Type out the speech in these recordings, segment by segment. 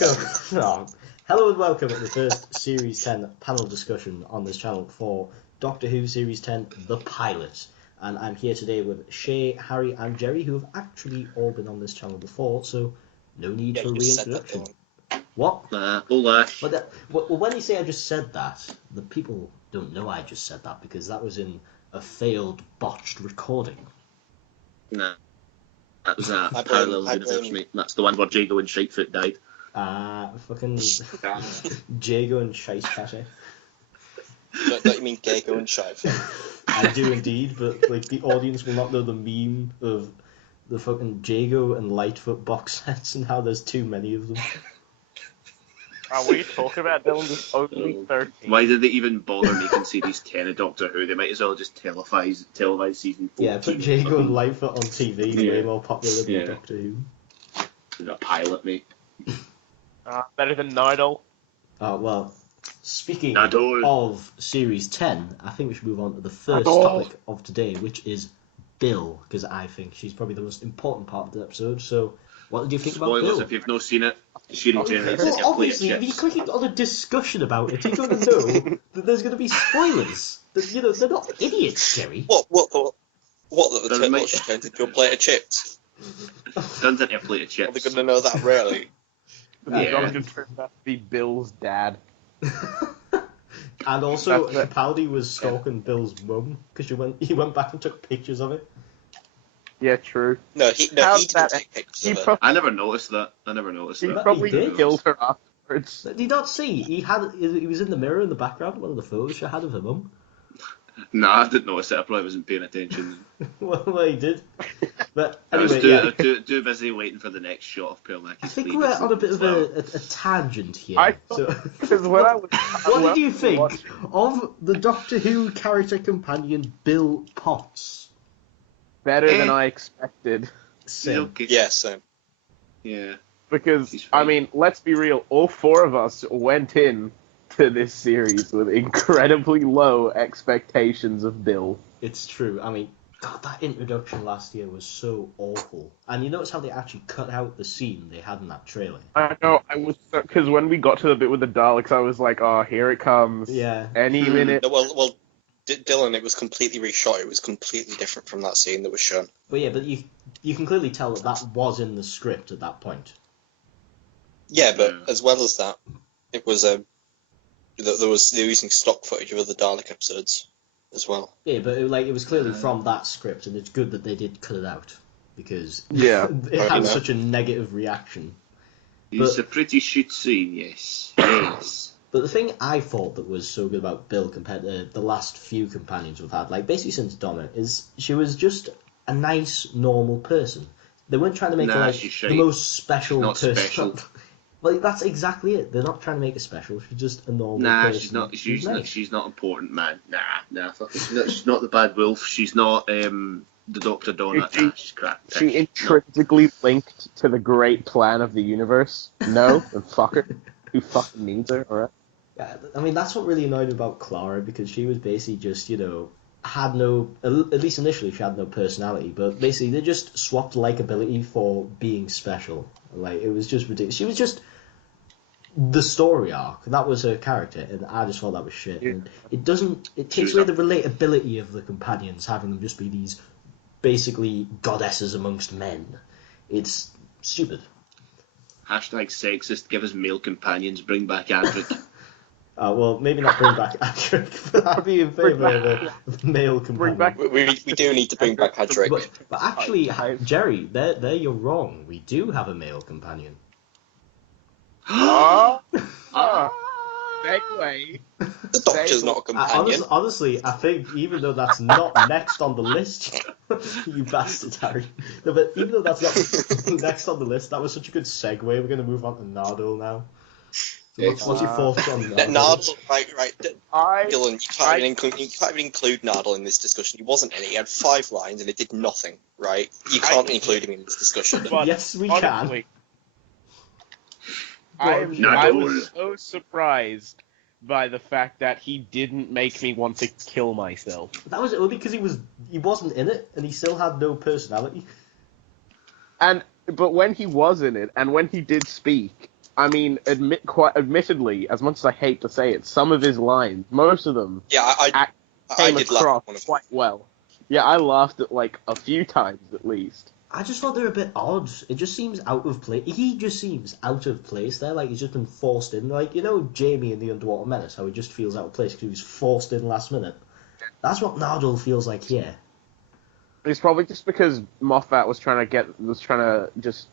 welcome. No. Hello and welcome to the first Series 10 panel discussion on this channel for Doctor Who Series 10, The Pilot. And I'm here today with Shay, Harry and Jerry, who have actually all been on this channel before, so no need for a reintroduction. What? Hola. Well, when you say I just said that, the people don't know I just said that because that was in a failed, botched recording. Nah. That was a parallel universe, mate. That's the one where Jago and Shitefoot died. Fucking Jago and Shitefoot. Don't you mean Gago and Shitefoot? I do indeed, but like the audience will not know the meme of the fucking Jago and Lightfoot box sets and how there's too many of them. What are you talking about, Dylan? There's only 13. Why did they even bother making Series 10 of Doctor Who? They might as well just televise season 14. Yeah, put Jago and Lightfoot on TV, way more popular than Doctor Who. The pilot, mate. Better than Nardole. Well, speaking Nardole. of Series 10, I think we should move on to the first topic of today, which is Bill, because I think she's probably the most important part of the episode. So, what did you think about Bill? Spoilers if you've not seen it. Series 10 is Well, obviously, if you're clicking on a discussion about it, you're going to know that there's going to be spoilers. They're not idiots, Jerry. What the turtle she turned into a plate of chips? Turns into a plate of chips. Are they going to know that really? Yeah. Going to turn out to be Bill's dad. And also, Capaldi was stalking Bill's mum because he went back and took pictures of it. Yeah, true. No, he didn't take pictures of it. I never noticed that. He probably killed her afterwards. Did you not see? He was in the mirror in the background, one of the photos she had of her mum. Nah, I didn't notice it. I probably wasn't paying attention. Well, he did. But anyway, I was too busy waiting for the next shot of Perlmaki's. I think we're on a bit of a tangent here. What did you think of the Doctor Who character companion Bill Potts? Better than I expected. Same. Okay. Yeah, same. Yeah. Because, I mean, let's be real, all four of us went in to this series with incredibly low expectations of Bill. It's true. I mean, God, that introduction last year was so awful. And you notice how they actually cut out the scene they had in that trailer? I know, because when we got to the bit with the Daleks, I was like, oh, here it comes. Yeah. Any minute. Well, Dylan, it was completely reshot. It was completely different from that scene that was shown. But yeah, but you can clearly tell that was in the script at that point. Yeah, but as well as that, it was they were using stock footage of other Dalek episodes as well. Yeah, but it was clearly from that script, and it's good that they did cut it out because it had such a negative reaction. It's a pretty shit scene, yes. Yes. But the thing I thought that was so good about Bill compared to the last few companions we've had, like basically since Donna, is she was just a nice, normal person. They weren't trying to make her like the most special person. Special. Like that's exactly it. They're not trying to make her special. She's just a normal person. She's not important, man. Nah. She's not the bad wolf. She's not the Dr. Donna. She's crap. She intrinsically linked to the great plan of the universe. No, and fuck her. Who fucking needs her? Alright. Yeah, I mean that's what really annoyed me about Clara because she was basically just had no, at least initially she had no personality, but basically they just swapped likability for being special. Like it was just ridiculous. She was just the story arc, and that was her character, and I just thought that was shit. Yeah. And it takes away the relatability of the companions, having them just be these basically goddesses amongst men. It's stupid. Hashtag sexist, give us male companions, bring back Adric. Well, maybe not bring back Adric, but I'd be in favour of a male companion. We do need to bring back Adric. But actually, Jerry, there you're wrong. We do have a male companion. Segue. The Doctor's not a companion. Honestly, I think even though that's not next on the list, you bastard, Harry. No, but even though that's not next on the list, that was such a good segue. We're going to move on to Nardole now. So what's your thoughts on Nardole? Nardole, right. Dylan, you can't even include Nardole in this discussion. He wasn't in it. He had 5 lines and it did nothing, right? You can't include him in this discussion. Yes, we can. I was so surprised by the fact that he didn't make me want to kill myself. That was only because he wasn't in it and he still had no personality. But when he was in it and when he did speak, I mean, admittedly, as much as I hate to say it, some of his lines, most of them, I came did laugh across at one of them. quite well. Yeah, I laughed at like a few times at least. I just thought they're a bit odd. It just seems out of place. He just seems out of place there, like he's just been forced in. Like, you know Jamie in The Underwater Menace, how he just feels out of place because he was forced in last minute? That's what Nardole feels like here. It's probably just because Moffat was trying to just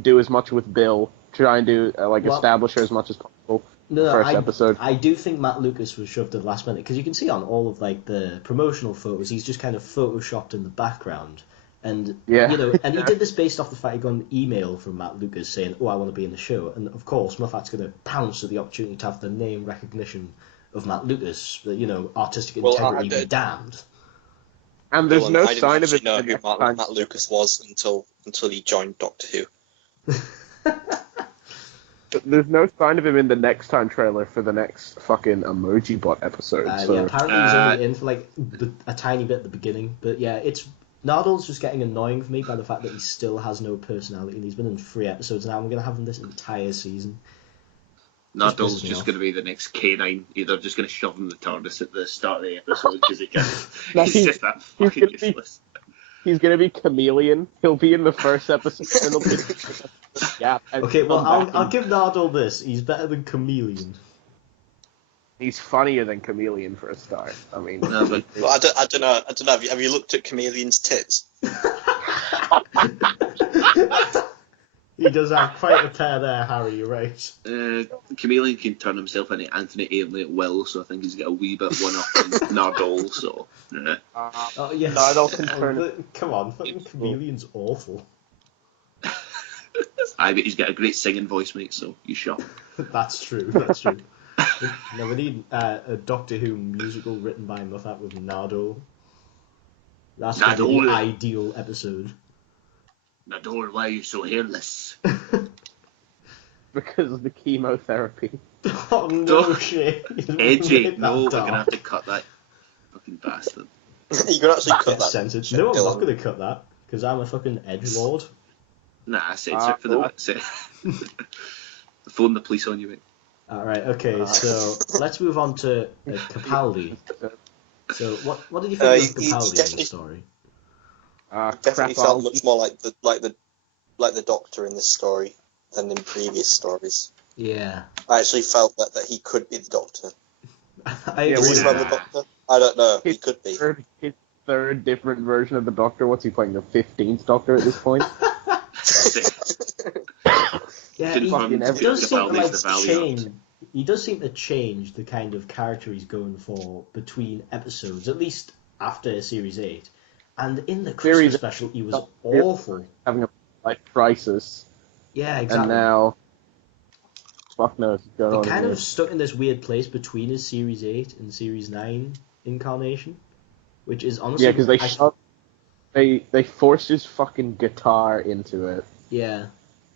do as much with Bill, try and do establish her as much as possible. No, First episode. I do think Matt Lucas was shoved in last minute because you can see on all of like the promotional photos, he's just kind of photoshopped in the background, and Yeah. you know, and he did this based off the fact he got an email from Matt Lucas saying, "Oh, I want to be in the show," and of course Moffat's going to pounce at the opportunity to have the name recognition of Matt Lucas, but you know, artistic integrity be damned. And there's no I didn't sign of it. know who Matt Lucas was until he joined Doctor Who. There's no sign of him in the next time trailer for the next fucking Emoji Bot episode. So. Yeah, apparently he's only in for like a tiny bit at the beginning, but yeah, Nardole's just getting annoying for me by the fact that he still has no personality, and he's been in 3 episodes now. I'm going to have him this entire season. Nardole's just going to be the next K9. Either just going to shove him in the TARDIS at the start of the episode because he can. He's just that fucking useless. He's going to be Chameleon. He'll be in the first episode. And he'll be yeah. Okay, well, I'll give Nardole this. He's better than Chameleon. He's funnier than Chameleon for a start. I mean, no, but I don't know. Have you looked at Chameleon's tits? He does have quite a pair there, Harry. You're right. Chameleon can turn himself into Anthony Ainley at will, so I think he's got a wee bit one up on Nardole. So, yeah. Oh yes. Nardole can turn. Come on, fucking Chameleon's awful. I bet he's got a great singing voice, mate. So you shut. That's true. That's true. No, we need a Doctor Who musical written by Moffat with Nardole. That's going to be the ideal episode. Nardole, why are you so hairless? Because of the chemotherapy. Oh no, shit. Edgy. No, we're going to have to cut that. Fucking bastard. You can actually cut that. Censored. No, I'm not going to cut that, because I'm a fucking edgelord. Nah, censor it for the bit. Phone the police on you, mate. Alright, okay, so let's move on to Capaldi. So, what did you think of Capaldi in the story? Definitely felt much more like the Doctor in this story than in previous stories. Yeah. I actually felt that he could be the Doctor. I agree. Is he from the Doctor? I don't know. He could be. His third different version of the Doctor. What's he playing? The 15th Doctor at this point? Yeah, he does seem to change. He does seem to change the kind of character he's going for between episodes, at least after Series 8. And in the Christmas special, he was awful. Having a life crisis. Yeah, exactly. And now, fuck knows what's going on. They kind of stuck in this weird place between his Series 8 and Series 9 incarnation, which is honestly... Yeah, because they forced his fucking guitar into it. Yeah.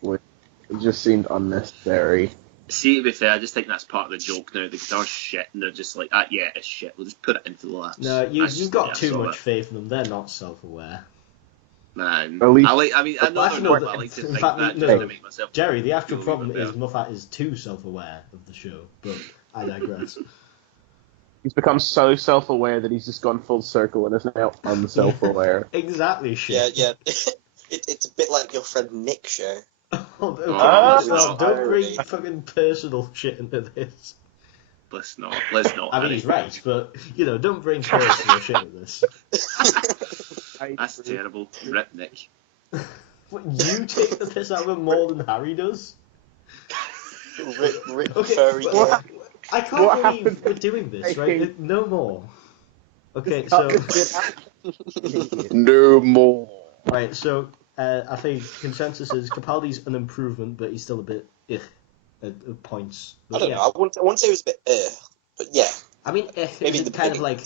Which just seemed unnecessary. See, to be fair, I just think that's part of the joke now. The guitar's shit, and they're just like, yeah, it's shit. We'll just put it into the laughs. No, you've got too much faith in them. They're not self-aware. Man, At least, I like to think that just to make myself. Jerry, the actual problem is Moffat is too self-aware of the show, but I digress. He's become so self-aware that he's just gone full circle and is now unself-aware. Exactly, shit. Yeah. It's a bit like your friend Nick show. Don't bring fucking personal shit into this. Let's not. I mean, he's right, but, don't bring personal shit into this. That's terrible. Rip Nick. What, you take the piss out of him more than Harry does? Rick okay, Furry. I can't believe we're doing this, right? No more. Okay, so... No more. Right, so... I think consensus is Capaldi's an improvement, but he's still a bit at points. But, I don't know. I wouldn't say it was a bit but yeah. I mean, maybe it's kind of like,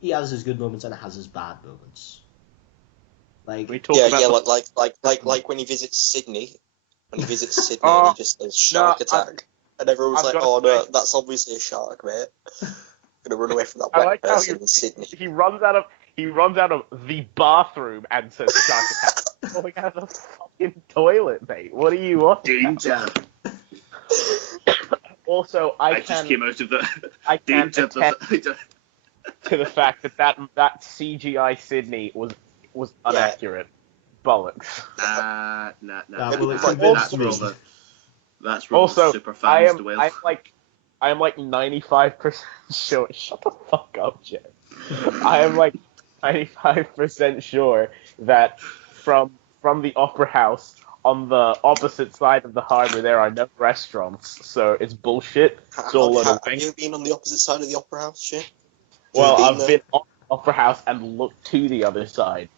he has his good moments and has his bad moments. Like like when he visits Sydney. When he visits Sydney, and he just says shark attack, and everyone's like, "Oh no, that's obviously a shark, mate." I'm gonna run away from that wet person in Sydney. He runs out of the bathroom and says shark attack. Going out of the fucking toilet, mate. What do you want? Danger. Also, I just came out of the I can danger attest to the fact that CGI Sydney was inaccurate. Bollocks. Nah. That's where all Also, the super fans dwell. I am like 95% sure. Shut the fuck up, Jay. I am like 95% sure that from the Opera House on the opposite side of the harbor there are no restaurants, so it's bullshit. Have you been on the opposite side of the Opera House, Shay? Well, I've been on the Opera House and looked to the other side.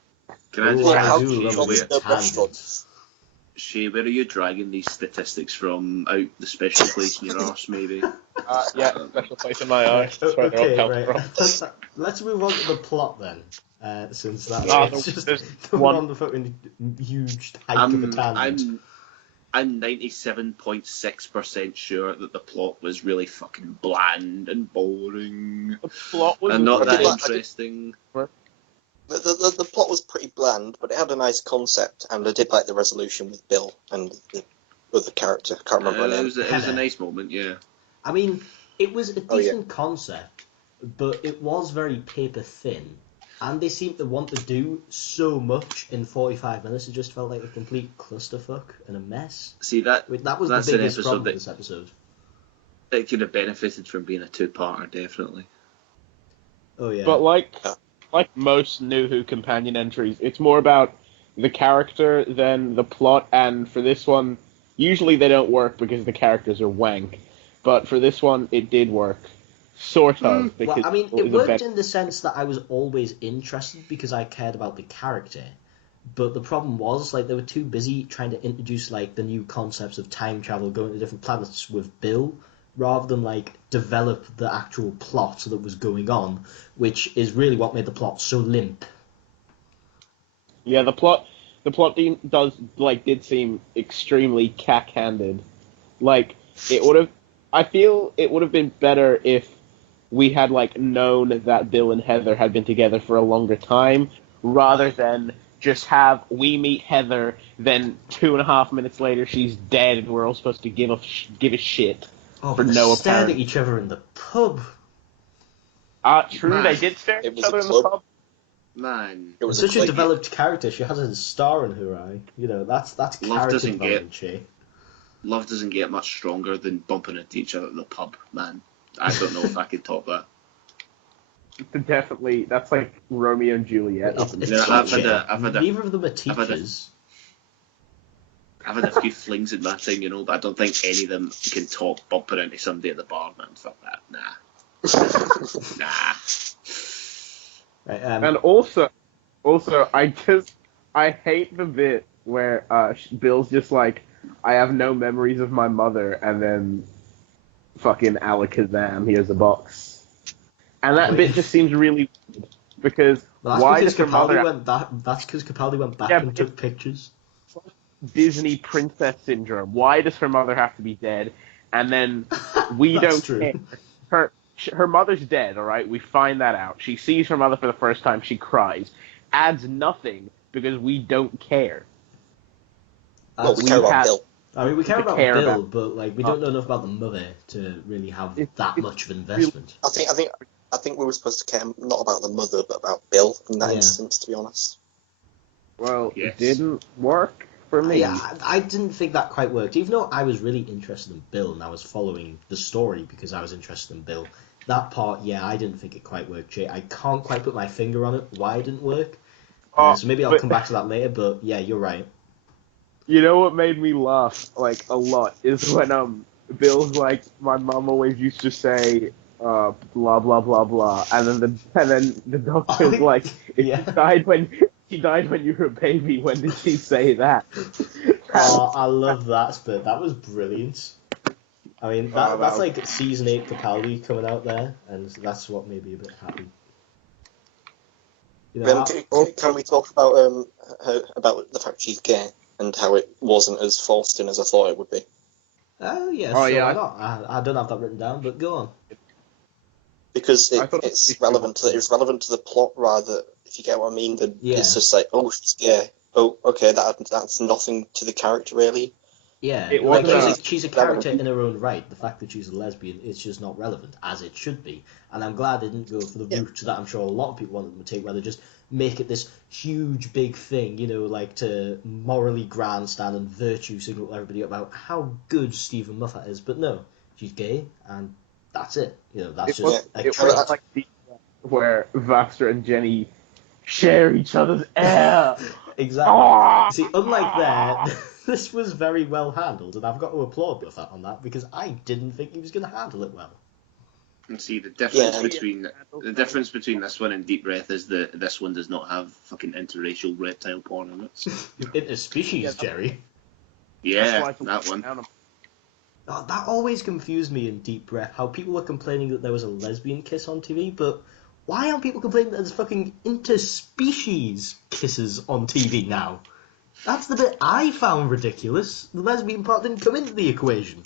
Can I just restaurants? Shay, where are you dragging these statistics from? Out the special place in your arse, maybe? Special place in my arse. That's where they're all right. Let's move on to the plot then. Since that's just one on the fucking huge hike of a tangent. I'm 97.6% sure that the plot was really fucking bland and boring. The plot was and not that interesting. The plot was pretty bland, but it had a nice concept, and I did like the resolution with Bill and the other character. I can't remember her name. It was a nice moment, yeah. I mean, it was a decent concept, but it was very paper thin, and they seemed to want to do so much in 45 minutes. It just felt like a complete clusterfuck and a mess. See, that's the biggest problem with this episode. It could have benefited from being a two-parter, definitely. Oh yeah, but like most New Who companion entries, it's more about the character than the plot, and for this one, usually they don't work because the characters are wank, but for this one, it did work. Sort of. Well, I mean, it worked in the sense that I was always interested because I cared about the character, but the problem was, like, they were too busy trying to introduce, like, the new concepts of time travel, going to different planets with Bill, rather than, like, develop the actual plot that was going on, which is really what made the plot so limp. Yeah, the plot did seem extremely cack-handed. Like, I feel it would have been better if we had, like, known that Bill and Heather had been together for a longer time, rather than just have we meet Heather, then 2.5 minutes later she's dead, and we're all supposed to give a shit. For no stared apparent. at each other in the pub. True, Man, they did stare at each other in the pub. Man, it was such a developed character. She has a star in her eye. You know, that's character development. Love doesn't get much stronger than bumping into each other in the pub, man. I don't know if I could top that. Definitely, that's like Romeo and Juliet. Neither of them are teachers. I've had a few flings in my time, you know, but I don't think any of them can top bumping into somebody at the bar, man. Fuck that. Nah. Right, and also, I hate the bit where Bill's just like, I have no memories of my mother, and then fucking Alakazam, here's a box. And that bit just seems really weird, because why does her mother... That's because Capaldi went back and took pictures. Disney princess syndrome. Why does her mother have to be dead? And then we don't care. Her mother's dead, alright? We find that out. She sees her mother for the first time. She cries. Adds nothing because we don't care. Well, we care about Bill. I mean, we care about Bill, but like we don't know enough about the mother to really have that much of investment. I think we were supposed to care not about the mother, but about Bill in that instance, to be honest. Well, it didn't work. For me. Yeah, I didn't think that quite worked. Even though I was really interested in Bill and I was following the story because I was interested in Bill, that part, I didn't think it quite worked, Jay. I can't quite put my finger on it why it didn't work. So maybe I'll come back to that later, but yeah, you're right. You know what made me laugh, like, a lot is when Bill's like, my mom always used to say, blah, blah, blah, blah, and then the doctor's like, she died when you were a baby. When did she say that? I love that bit. That was brilliant. I mean, that's like season 8 Capaldi coming out there, and that's what made me a bit happy. You know, can we talk about the fact she's gay and how it wasn't as forced in as I thought it would be? Yeah, why not? I don't have that written down, but go on. Because it's relevant to the plot, rather. If you get what I mean, then it's just like, oh, she's gay. Oh, okay, that's nothing to the character really. Yeah, It like wasn't she's a character in her own right. The fact that she's a lesbian, it's just not relevant, as it should be. And I'm glad they didn't go for the route that I'm sure a lot of people wanted them to take, where they just make it this huge, big thing, like to morally grandstand and virtue signal everybody about how good Stephen Moffat is. But no, she's gay, and that's it. That's just a it trait. was like where Vaster and Jenny share each other's air. Exactly. See, unlike that, this was very well handled, and I've got to applaud Moffat on that because I didn't think he was going to handle it well. And see, the difference between this one and Deep Breath is that this one does not have fucking interracial reptile porn in it. Interspecies, Jerry. Yeah, that one. Oh, that always confused me in Deep Breath, how people were complaining that there was a lesbian kiss on TV, but why aren't people complaining that there's fucking interspecies kisses on TV now? That's the bit I found ridiculous. The lesbian part didn't come into the equation.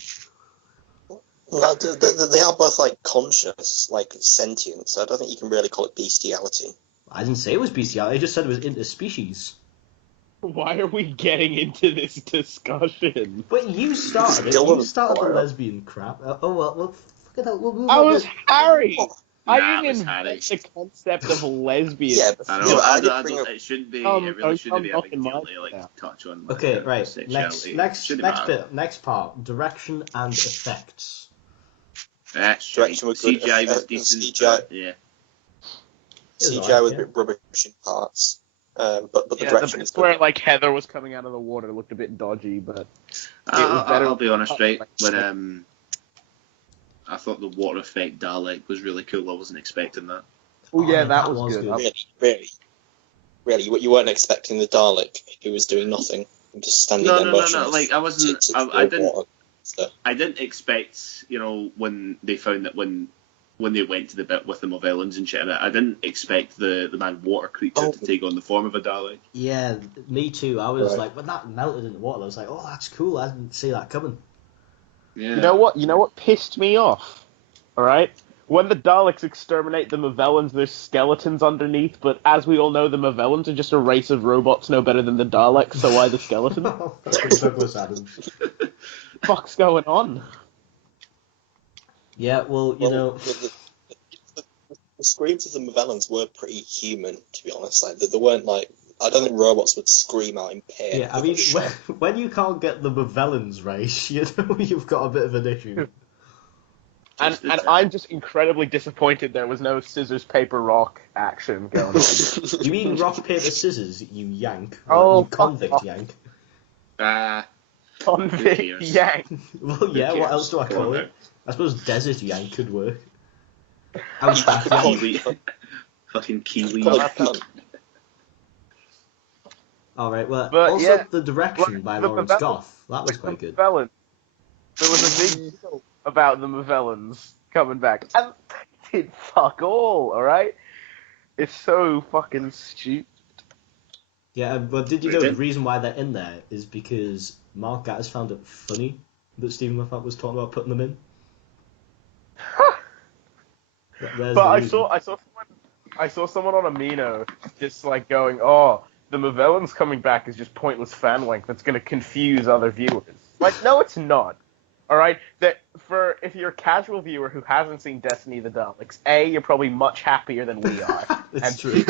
Well, they are both, conscious, sentient, so I don't think you can really call it bestiality. I didn't say it was bestiality, I just said it was interspecies. Why are we getting into this discussion? But you started it. You started the lesbian crap. Well, fuck it out. I was Harry! I Nah, didn't invent the concept of lesbian. Yeah, I know. It shouldn't be. It really shouldn't be a big deal to touch on. Okay, right. Sexuality. Next part. Direction and effects. Direction was good. CGI was decent. CGI, CGI was a bit rubbish in parts. But the direction is good. Where Heather was coming out of the water looked a bit dodgy, but it was better. I'll be honest, right? When I thought the water effect Dalek was really cool. I wasn't expecting that. Oh yeah, that was good. Really, you weren't expecting the Dalek who was doing nothing, just standing there motionless. No. I wasn't. I didn't expect. When they found that when they went to the bit with the Movellans and shit, I didn't expect the man water creature to take on the form of a Dalek. Yeah, me too. I was like, when that melted in the water, I was like, oh, that's cool. I didn't see that coming. Yeah. You know what pissed me off? Alright? When the Daleks exterminate the Movellans, there's skeletons underneath, but as we all know, the Movellans are just a race of robots no better than the Daleks, so why the skeleton? Douglas Adams. Fuck's going on? Yeah, well, the screams of the Movellans were pretty human, to be honest. They weren't I don't think robots would scream out in pain. Yeah, I mean, when you can't get the Movellans right, you've got a bit of an issue. And I'm just incredibly disappointed there was no scissors, paper, rock action going on. You mean rock, paper, scissors, you yank? You convict yank. Convict yank. Well, yeah, what else do I call it? I suppose desert yank could work. Outback yank. Fucking Kiwi. Alright, well, but, also the direction by Lawrence Goff, that was quite good. There was a big deal about the Movellans coming back, and they did fuck all, alright? It's so fucking stupid. Yeah, but did you know the reason why they're in there is because Mark Gatiss found it funny that Stephen Moffat was talking about putting them in? But I saw someone on Amino just going, oh, the Movellans coming back is just pointless fan length that's going to confuse other viewers. No, it's not. All right, if you're a casual viewer who hasn't seen Destiny of the Daleks, A, you're probably much happier than we are. It's true.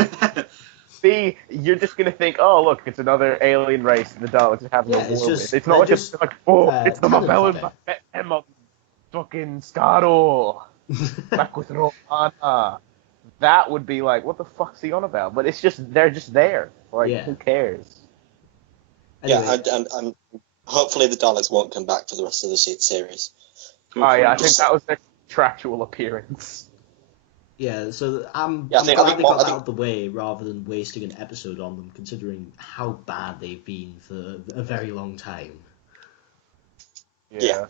B, you're just going to think, oh, look, it's another alien race that the Daleks are having a war with. It's not just it's the Movellans. I met them on fucking Skaro. Back with Romana. That would be what the fuck's he on about? But they're just there. Who cares? Anyway. Yeah, and hopefully the Daleks won't come back for the rest of the series. Oh yeah, I think that was their contractual appearance. Yeah, so I'm glad they got that out of the way rather than wasting an episode on them, considering how bad they've been for a very long time. Yeah.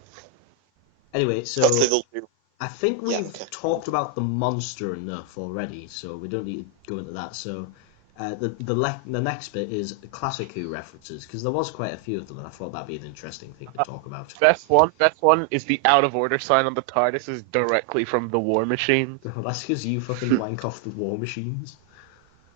Anyway, so hopefully they'll do. I think we've talked about the monster enough already, so we don't need to go into that. So the next bit is classic Who references, because there was quite a few of them, and I thought that'd be an interesting thing to talk about. Best one is the out of order sign on the TARDIS is directly from the War Machine. That's because you fucking wank off the War Machines.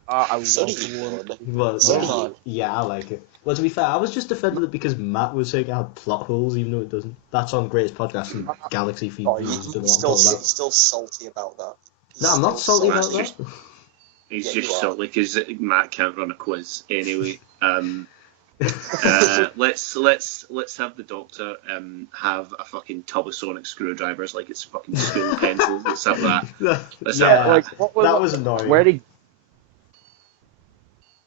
I love So do the you, one. Well, So yeah, do you. yeah, I like it. Well, to be fair, I was just defending it because Matt was saying it had plot holes, even though it doesn't. That's on Greatest Podcast and Galaxy Feed Oh, Views. Don't know he's what I'm talking about. still salty about that. No, I'm not salty about That's that. He's Yeah, just you are. salty because Matt can't run a quiz anyway. Let's have the Doctor have a fucking tub of sonic screwdrivers like it's fucking school pencils. Let's have that. That was annoying. Where did?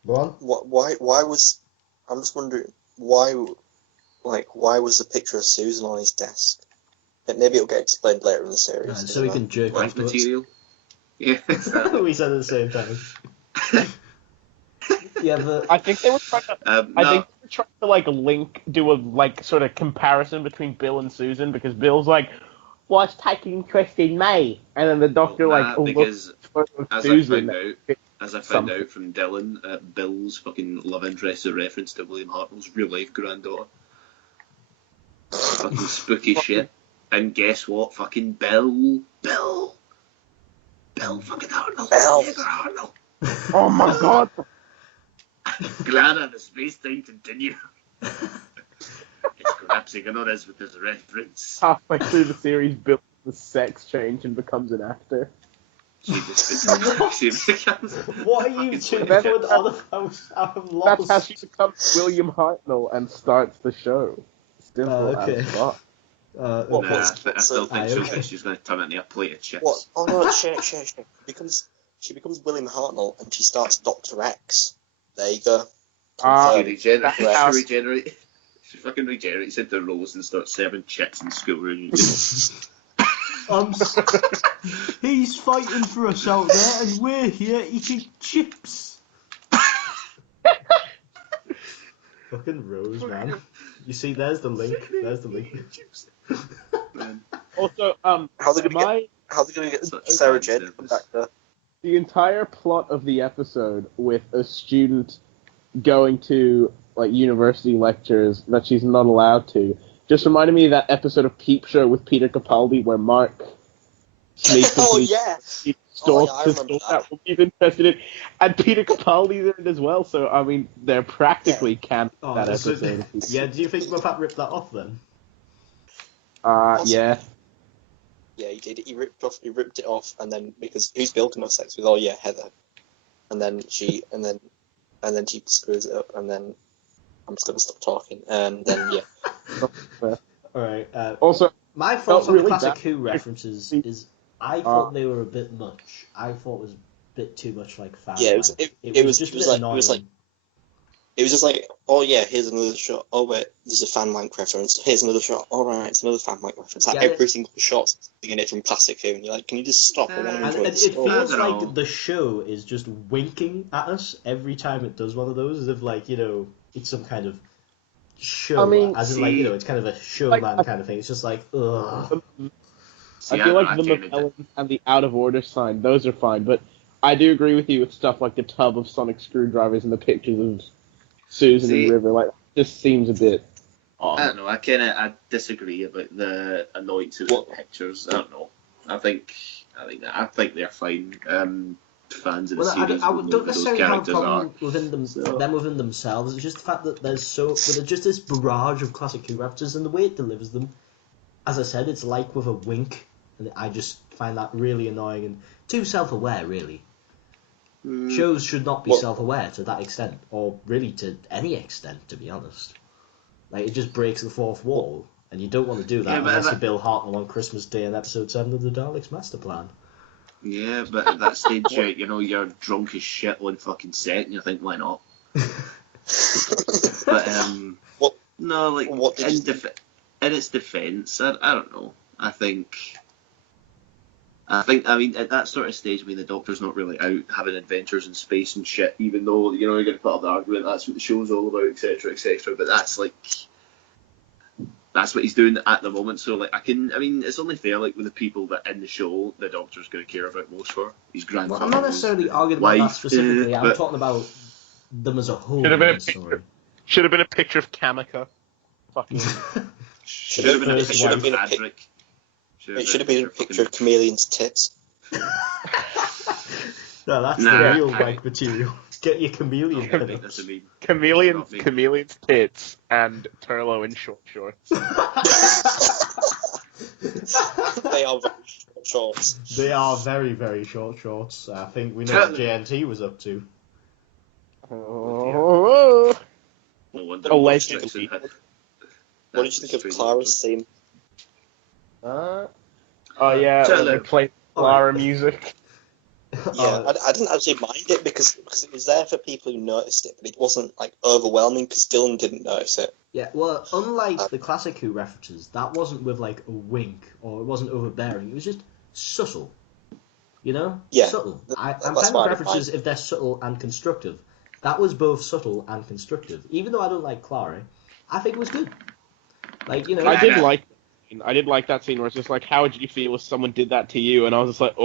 Go on. Why was? I'm just wondering why was the picture of Susan on his desk? Maybe it'll get explained later in the series. So we can jerk off Wife to material. Yeah, it. We said it at the same time. Yeah, but I think they were trying to. no. I think they were trying to do a sort of comparison between Bill and Susan because Bill's like, "What's taking interest in me?" And then the Doctor because looks Susan. As I found out from Dylan, Bill's fucking love interest is a reference to William Hartnell's real life granddaughter. Fucking spooky shit. And guess what? Fucking Bill fucking Hartnell. Hartnell. Oh my god. Glad on the space-time continue. It's collapsing on us with this reference. Halfway through the series, Bill has a sex change and becomes an actor. She becomes what are you two doing on about? I'm lost. That's how she becomes William Hartnell and starts the show. Simple okay. as fuck. I still think she's going to turn into a plate of chips. What? Oh no, shit. She becomes William Hartnell and she starts Dr. X. There you go. She regenerates. She fucking regenerates into roles and starts serving chicks in schoolrooms. He's fighting for us out there, and we're here eating chips. Fucking Rose, man. You see, there's the link. Also, how are they gonna get Sarah Jane to come back there? The entire plot of the episode with a student going to university lectures that she's not allowed to just reminded me of that episode of Peep Show with Peter Capaldi where Mark sneaks stalks his that he's interested in, and Peter Capaldi's in it as well. So I mean, they're practically camped that episode. Yeah, do you think Muppet ripped that off then? Yeah. Yeah, he did. He ripped it off, and then because who's Bill can have sex with? Oh yeah, Heather. And then she screws it up, and then I'm just gonna stop talking. And then yeah. All right. Also, my thoughts on the Classic Who references is I thought they were a bit much. I thought it was a bit too much like fan. Yeah, it was just like, oh yeah, here's another shot. Oh wait, there's a fan wank reference. Here's another shot. All right, it's another fan wank reference. Like every single shot's in it from Classic Who, and you're like, can you just stop? I want to enjoy this. It feels like the show is just winking at us every time it does one of those, as if it's some kind of show. I mean, as in it's kind of a showman kind of thing. It's just like, ugh. I feel like the McKellen and the out of order sign, those are fine, but I do agree with you with stuff like the tub of sonic screwdrivers and the pictures of Susan and River. Like, just seems a bit odd. I don't know. I disagree about the annoyance of the pictures. I don't know. I think they're fine. Fans of the series. I don't necessarily have a problem within themselves. It's just the fact that there's just this barrage of Classic Who references, and the way it delivers them. As I said, it's like with a wink, and I just find that really annoying and too self-aware, really. Shows should not be self-aware to that extent, or really to any extent, to be honest. Like, it just breaks the fourth wall, and you don't want to do that unless you're Bill Hartnell on Christmas Day in episode 7 of the Daleks Master Plan. Yeah, but at that stage, you're drunk as shit on fucking set, and you think, why not? But, in its defence, I don't know. I mean, at that sort of stage, the Doctor's not really out having adventures in space and shit, even though, you're going to put up the argument that's what the show's all about, etc., etc., but that's what he's doing at the moment, so, it's only fair, with the people that in the show, the Doctor's going to care about most for, his grandfather. Well, I'm not necessarily arguing about that specifically, I'm talking about them as a whole. Should have been a picture of Kamika. Fucking... Should have been a picture of Chameleon's tits. No, that's the real wank material. Get your chameleon Chameleon's tits and Turlo in short shorts. They are very short shorts. They are very, very short shorts. I think we know what JNT was up to. Oh. No wonder. Allegedly. What did you think of Clara's theme? Oh yeah, they played Clara music. Yeah, I didn't actually mind it because it was there for people who noticed it, but it wasn't like overwhelming because Dylan didn't notice it. Yeah, well, unlike the classic Who references, that wasn't with like a wink or it wasn't overbearing. It was just subtle, you know? Yeah, subtle. I'm fine with references if they're subtle and constructive. That was both subtle and constructive. Even though I don't like Clara, I think it was good. Like, you know, I did like that scene where it's just like, how would you feel if someone did that to you? And I was just like,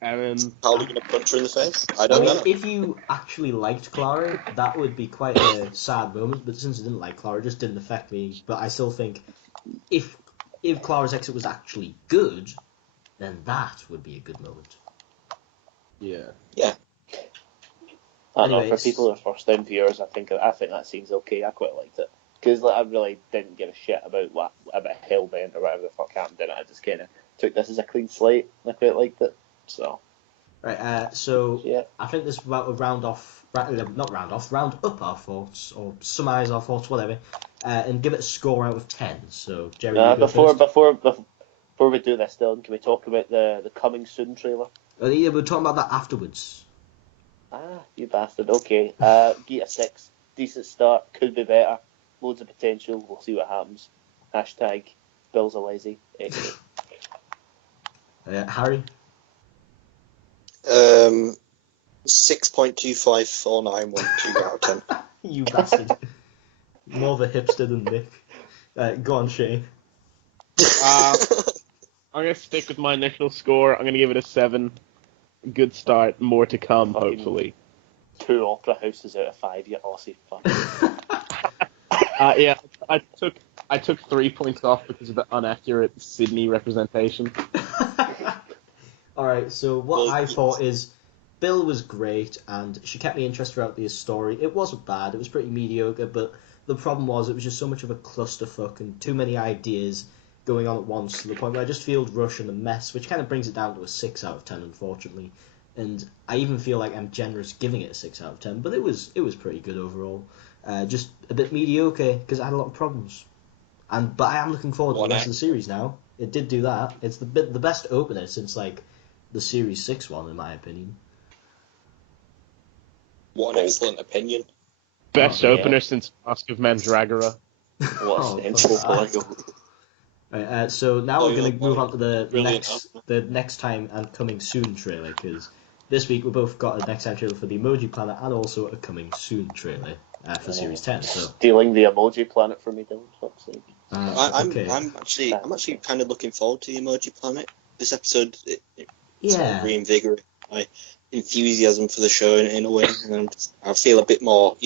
and then probably gonna punch her in the face. I don't know. If you actually liked Clara, that would be quite a sad moment. But since I didn't like Clara, it just didn't affect me. But I still think if Clara's exit was actually good, then that would be a good moment. Yeah. I don't know, for people who are first time viewers, I think that scene's okay. I quite liked it because I really didn't give a shit about Hellbent or whatever the fuck happened in it. I just kind of took this as a clean slate, and I quite liked it. So. Right. I think this will round up our thoughts or summarise our thoughts, whatever, and give it a score out of 10. So Jerry, before we do this, Dylan, can we talk about the coming soon trailer? Yeah, we're talking about that afterwards. You bastard. Okay. Give it a 6. Decent start. Could be better. Loads of potential. We'll see what happens. Hashtag Bill's a lazy. Harry? 6.254912 out of 10. You bastard. More of a hipster than Nick. Go on, Shane. I'm going to stick with my initial score. I'm going to give it a 7. Good start. More to come, hopefully. 2 opera houses out of 5, you Aussie fuck. Yeah, I took 3 points off because of the inaccurate Sydney representation. Alright, so what I thought is Bill was great and she kept me interested throughout the story. It wasn't bad, it was pretty mediocre, but the problem was it was just so much of a clusterfuck and too many ideas going on at once to the point where I just feel rushed and a mess, which kind of brings it down to a 6 out of 10, unfortunately. And I even feel like I'm generous giving it a 6 out of 10, but it was pretty good overall. Just a bit mediocre because I had a lot of problems. But I am looking forward to the rest of the series now. It did do that. It's the best opener since like the Series 6 one, in my opinion. What an excellent opinion. Best opener since Mask of Mandragora. What a Right, so now we're going to move on to the next time and coming soon trailer, because this week we both got a next time trailer for the Emoji Planet and also a coming soon trailer for Series 10. So stealing the Emoji Planet from me, Dylan. Fuck's sake. Okay. I'm actually kind of looking forward to the Emoji Planet. This episode sort of reinvigorated my enthusiasm for the show in a way, and I feel a bit more,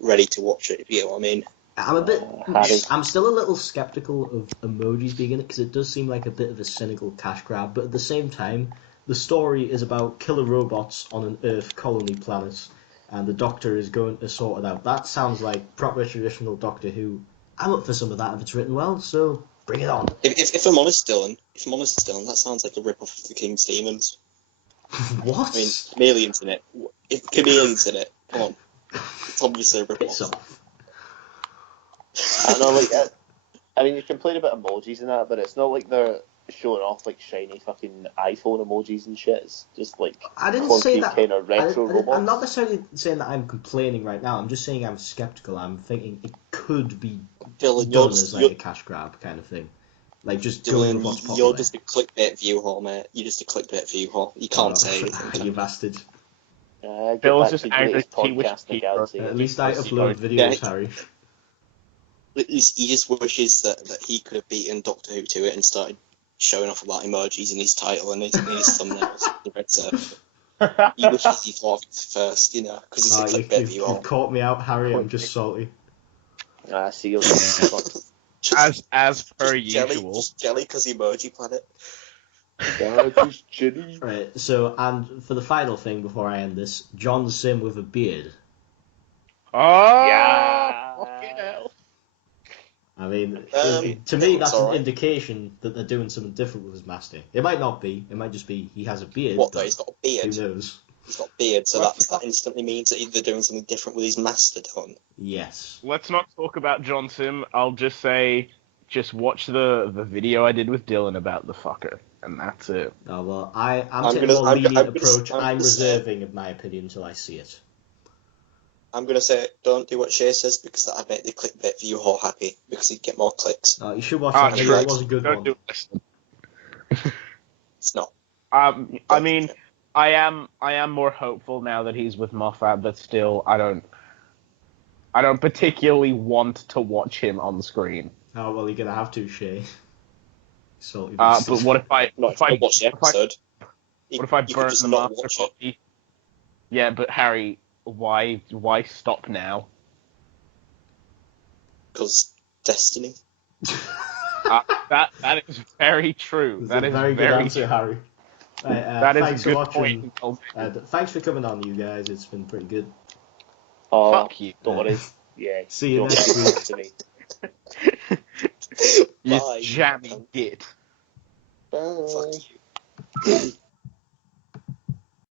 ready to watch it. If you get what I mean. I'm still a little skeptical of emojis being in it because it does seem like a bit of a cynical cash grab, but at the same time, the story is about killer robots on an Earth colony planet, and the Doctor is going to sort it out. That sounds like proper traditional Doctor Who. I'm up for some of that if it's written well, so bring it on. If I'm honest, Dylan, that sounds like a rip-off of the King's Demons. What? I mean, Chameleon's in it. If Chameleon's in it, come on. It's obviously a rip-off. I know, you can play a bit of emojis in that, but it's not like they're showing off like shiny fucking iPhone emojis and shit. It's just like I didn't say that. Kind of retro robots. I'm not necessarily saying that I'm complaining right now. I'm just saying I'm skeptical. I'm thinking it could be Dylan, done as like a cash grab kind of thing. Like just going with what's popular. You're just a clickbait view whore, mate. You're just a clickbait view whore. You can't say anything. You bastard. Bill's just angry. At least I upload videos, Harry. He just wishes that he could have beaten Doctor Who to it and started showing off about emojis in his title and his thumbnails. He wishes he thought of it first, because it's a clickbait view. You've caught me out, Harry. I'm just salty. I see you. As per usual. Just jelly because Emoji Planet. Daddy's Ginny. Right, so, and for the final thing before I end this, John Sim with a beard. Oh, yeah. fucking hell. I mean, to me, that's an indication that they're doing something different with his master. It might not be. It might just be he has a beard. What, though? He's got a beard? Who knows? He's got a beard, so that instantly means that they're doing something different with his mastodon. Yes. Let's not talk about John Sim. I'll just say, just watch the video I did with Dylan about the fucker, and that's it. Oh, well, I'm taking a more lenient approach. I'm reserving my opinion until I see it. I'm going to say, don't do what Shay says, because that'd make the clickbait for you all happy, because he'd get more clicks. Oh, you should watch that video. It was a good one. It's not. I mean, I am more hopeful now that he's with Moffat, but still, I don't particularly want to watch him on screen. Oh, well, you're going to have to, Shay. But what if I watch the episode? What if I burn the master copy? Yeah, but Harry, why stop now? Because destiny. That is very true. That is very good answer, Harry. That is thanks a good for watching. point. Thanks for coming on, you guys. It's been pretty good. Oh, fuck you. Don't worry. Yeah. See you next week. You jammy git. Fuck you.